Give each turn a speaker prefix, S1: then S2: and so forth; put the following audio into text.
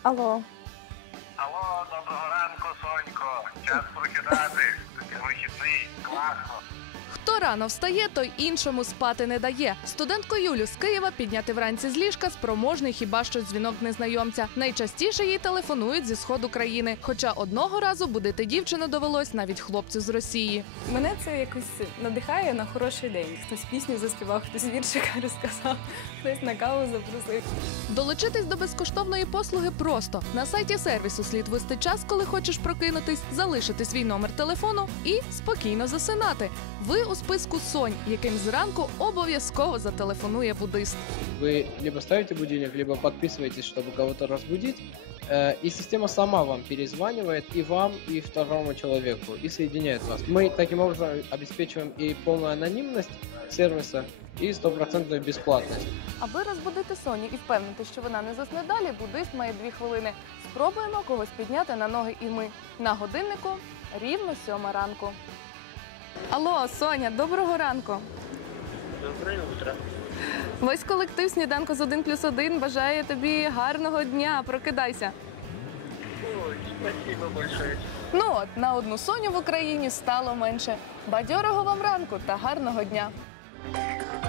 S1: Алло.
S2: Алло, доброго ранку, Сонько. Час прокидатись. Вихідний, класно.
S3: Хто рано встає, той іншому спати не дає. Студентку Юлю з Києва підняти вранці з ліжка спроможний хіба що дзвінок незнайомця. Найчастіше їй телефонують зі сходу країни. Хоча одного разу будити дівчину довелось навіть хлопцю з Росії.
S1: Мене це якось надихає на хороший день. Хтось пісню заспівав, хтось віршика розказав, хтось на каву запросив.
S3: Долучитись до безкоштовної послуги просто. На сайті сервісу слід ввести час, коли хочеш прокинутись, залишити свій номер телефону і спокійно засинати. Ви у списку сонь, яким зранку обов'язково зателефонує буддист.
S4: Вы либо ставите будильник, либо подписываетесь, чтобы кого-то разбудить, и система сама вам перезванивает и вам, и второму человеку, и соединяет вас. Мы таким образом обеспечиваем и полную анонимность сервиса, и стопроцентную бесплатность.
S1: Аби розбудити Соню і впевнити, що вона не засне далі, буддист має 2 хвилини. Спробуємо когось підняти на ноги і ми. На годиннику рівно 7 ранку. Алло, Соня, доброго ранку.
S2: Доброе утро.
S1: Весь колектив «Сніданку з 1+1» бажає тобі гарного дня. Прокидайся.
S2: Ой, спасибо большое.
S1: Ну от, на одну Соню в Україні стало менше. Бадьорого вам ранку та гарного дня.